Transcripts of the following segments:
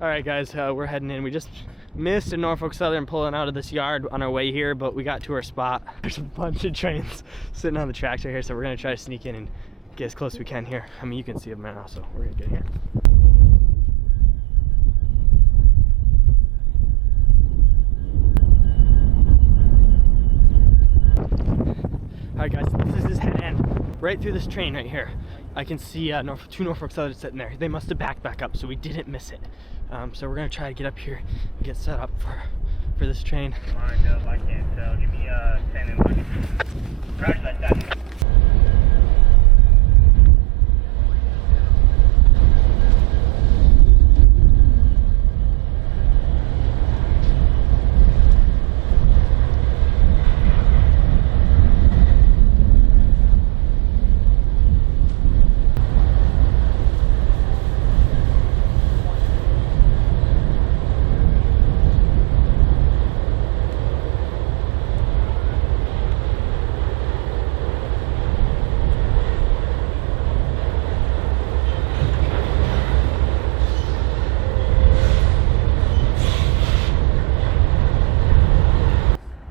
All right, guys, we're heading in. We just missed a Norfolk Southern pulling out of this yard on our way here, but we got to our spot. There's a bunch of trains sitting on the tracks right here, so we're gonna try to sneak in and get as close as we can here. I mean, you can see them now, so we're gonna get here. All right, guys, this is this head end. Right through this train right here, I can see two Norfolk Southern sitting there. They must have backed back up, so we didn't miss it. So we're gonna try to get up here and get set up for this train. Lined up, I can't tell. Give me 10 and 1. Crash that.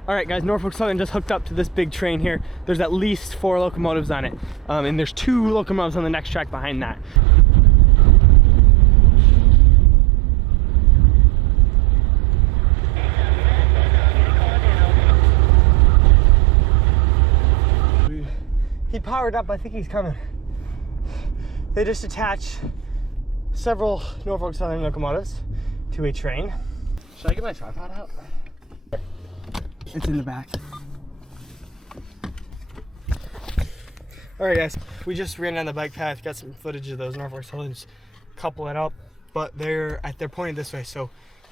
All right, guys, Norfolk Southern just hooked up to this big train here. There's at least 4 locomotives on it, and there's 2 locomotives on the next track behind that. He powered up. I think he's coming. They just attached several Norfolk Southern locomotives to a train. Should I get my tripod out? It's in the back. All right, guys, we just ran down the bike path, got some footage of those Norfolk Southerns coupling up, but they're pointed this way,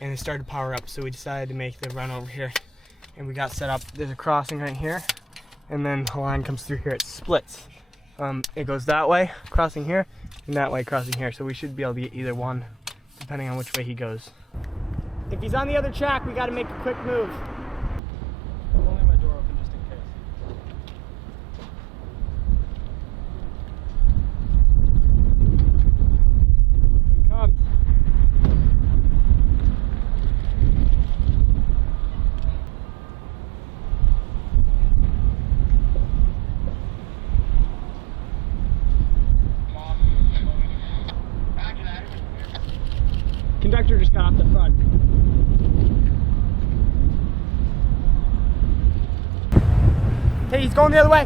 and they started to power up, so we decided to make the run over here, and we got set up. There's a crossing right here, and then the line comes through here. It splits. It goes that way, crossing here, and that way, crossing here, so we should be able to get either one, depending on which way he goes. If he's on the other track, we got to make a quick move. Conductor just got off the front. Hey, he's going the other way.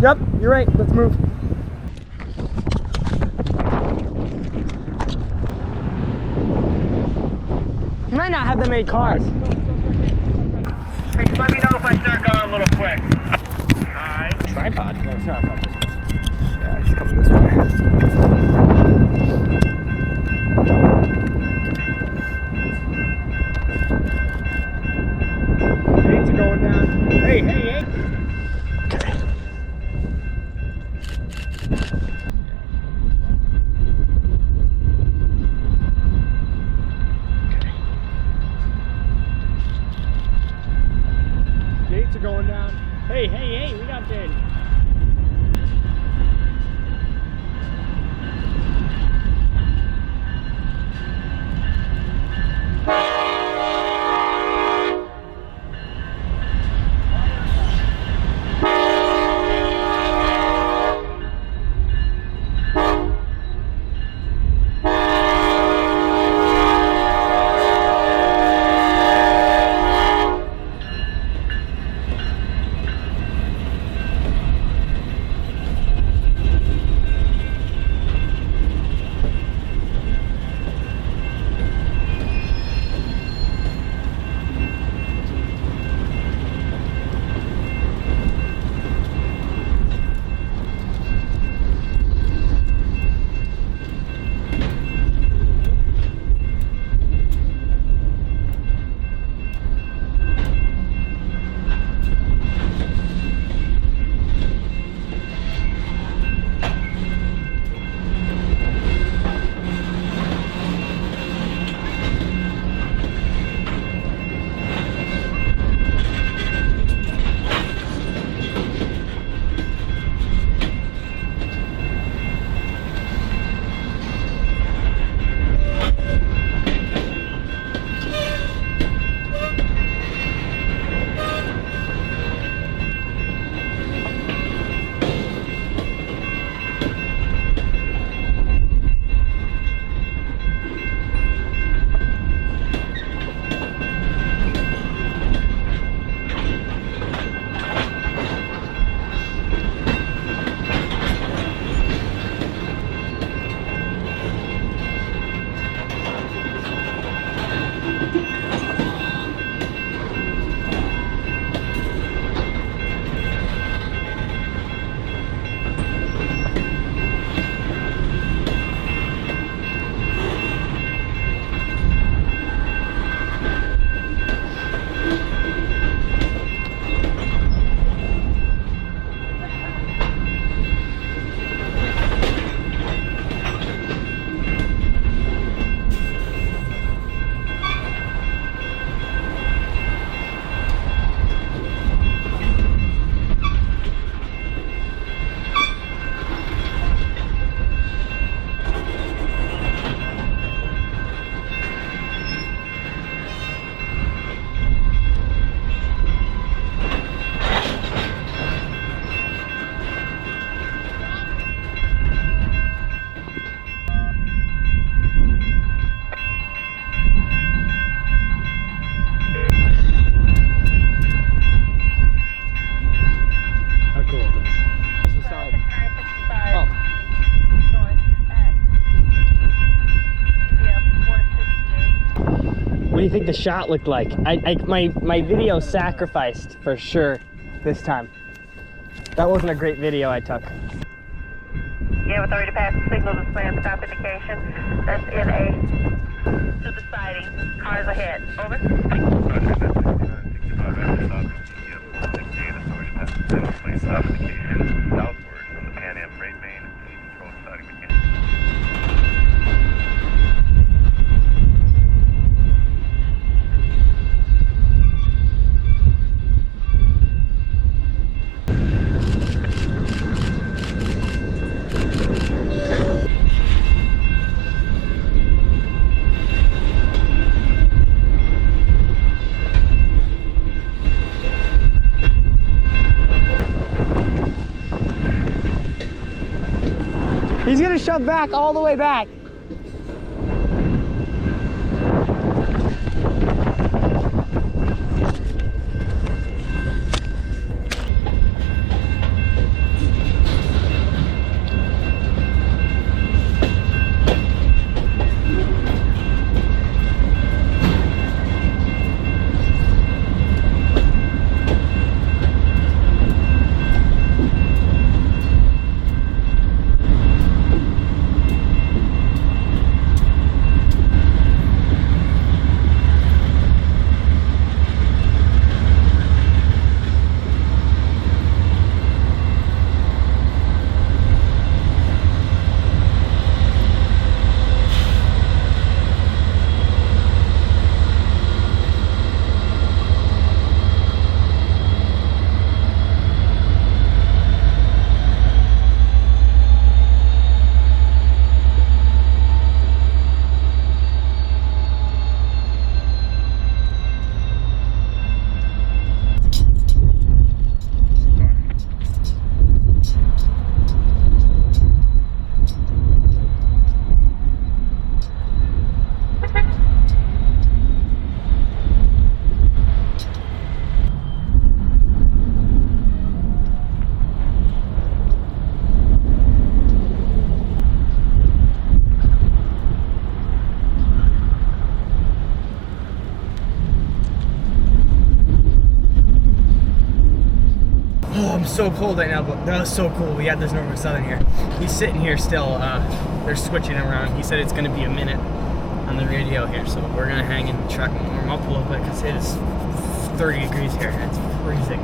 Yep, you're right. Let's move. He might not have that many cars. Hey, let me know if I start going a little quick. Alright. Tripod? No, it's not a tripod. Yeah, he's coming this way. Going down. Hey. Okay. Gates are going down. Hey, we got this. think the shot looked like? My video sacrificed for sure this time. That wasn't a great video I took. You have authority to pass the signal display and stop indication. That's in A. To the siding. Cars ahead. Over. Stop indication southward from the Pan Am freight main and control siding mechanics. He's gonna shove back all the way back. Oh, I'm so cold right now, but that was so cool. We had this Norfolk Southern here. He's sitting here still. They're switching around. He said it's going to be a minute on the radio here, so we're going to hang in the truck and warm up a little bit because it is 30 degrees here. It's freezing.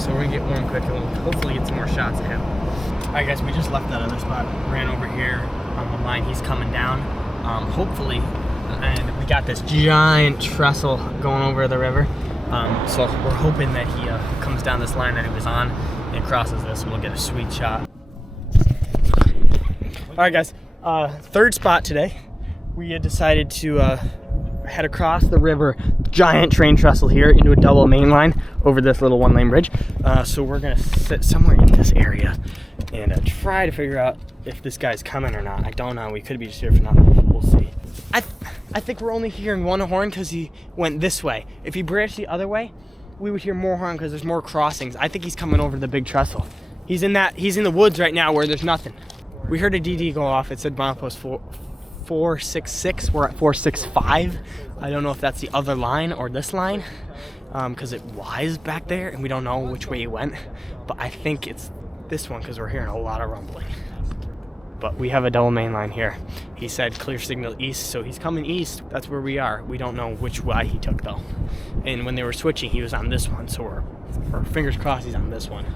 So we're going to get warm quick and we'll hopefully get some more shots of him. All right, guys, we just left that other spot. Ran over here on the line. He's coming down, hopefully. And we got this giant trestle going over the river. So we're hoping that he comes down this line that he was on and crosses this, and we'll get a sweet shot. All right, guys, third spot today. We had decided to head across the river, giant train trestle here, into a double main line over this little one-lane bridge. So we're gonna sit somewhere in this area and try to figure out if this guy's coming or not. I don't know. We could be just here for nothing. We'll see. I think we're only hearing one horn because he went this way. If he branched the other way, we would hear more horn because there's more crossings. I think he's coming over the big trestle. He's in the woods right now where there's nothing. We heard a DD go off. It said milepost 466. We're at 465. I don't know if that's the other line or this line because it was back there and we don't know which way he went. But I think it's this one because we're hearing a lot of rumbling. But we have a double main line here. He said clear signal east, so he's coming east. That's where we are. We don't know which way he took though. And when they were switching, he was on this one, so we're fingers crossed he's on this one.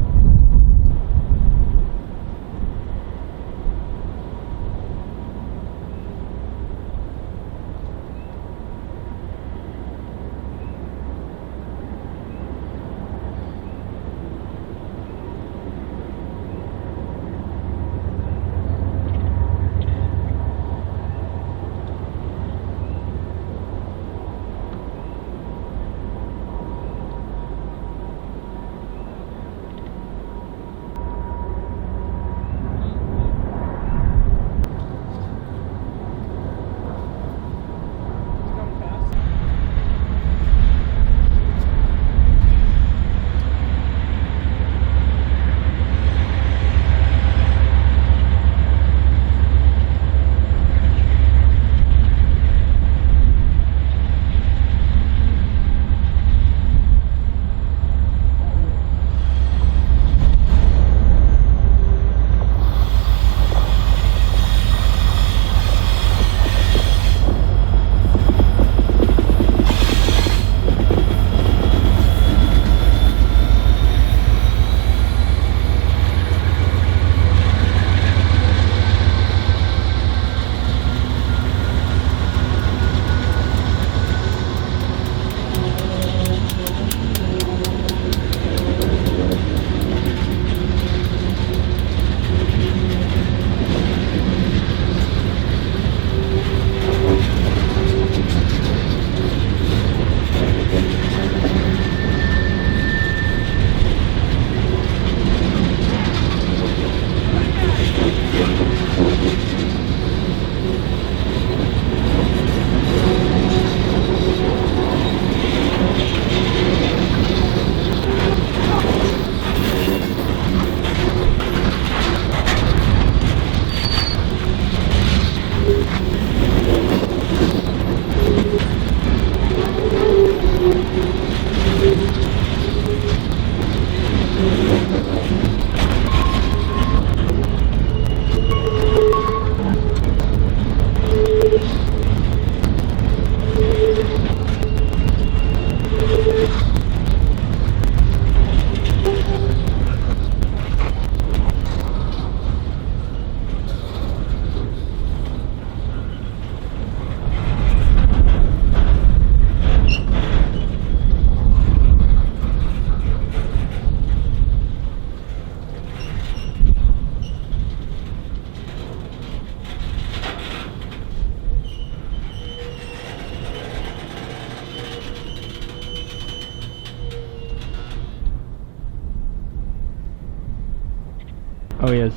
Oh, he is.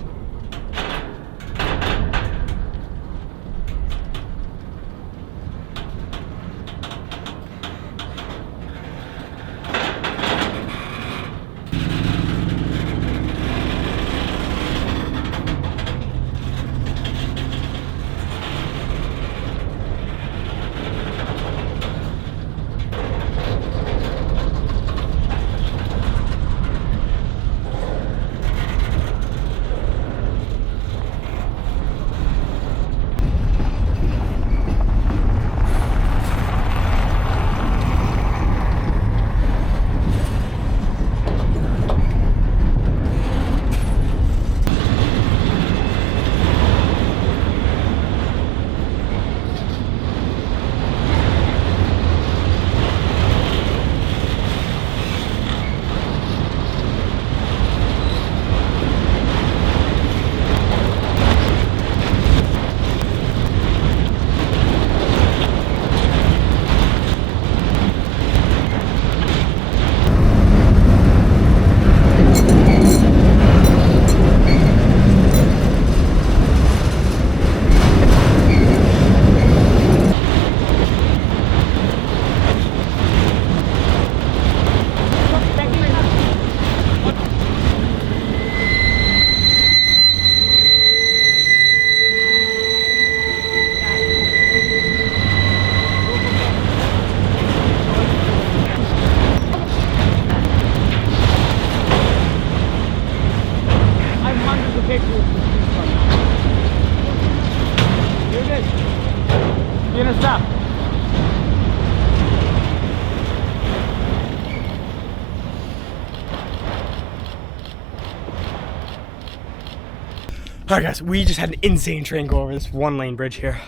Alright guys, we just had an insane train go over this one-lane bridge here.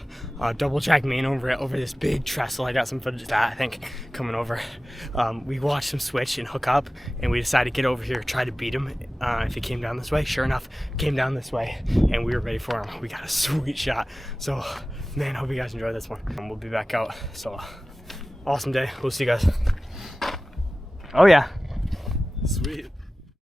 Double track main over it, over this big trestle. I got some footage of that, I think, coming over. We watched him switch and hook up, and we decided to get over here, try to beat him if he came down this way. Sure enough, came down this way, and we were ready for him. We got a sweet shot. So, man, hope you guys enjoy this one. And we'll be back out. So, awesome day. We'll see you guys. Oh yeah. Sweet.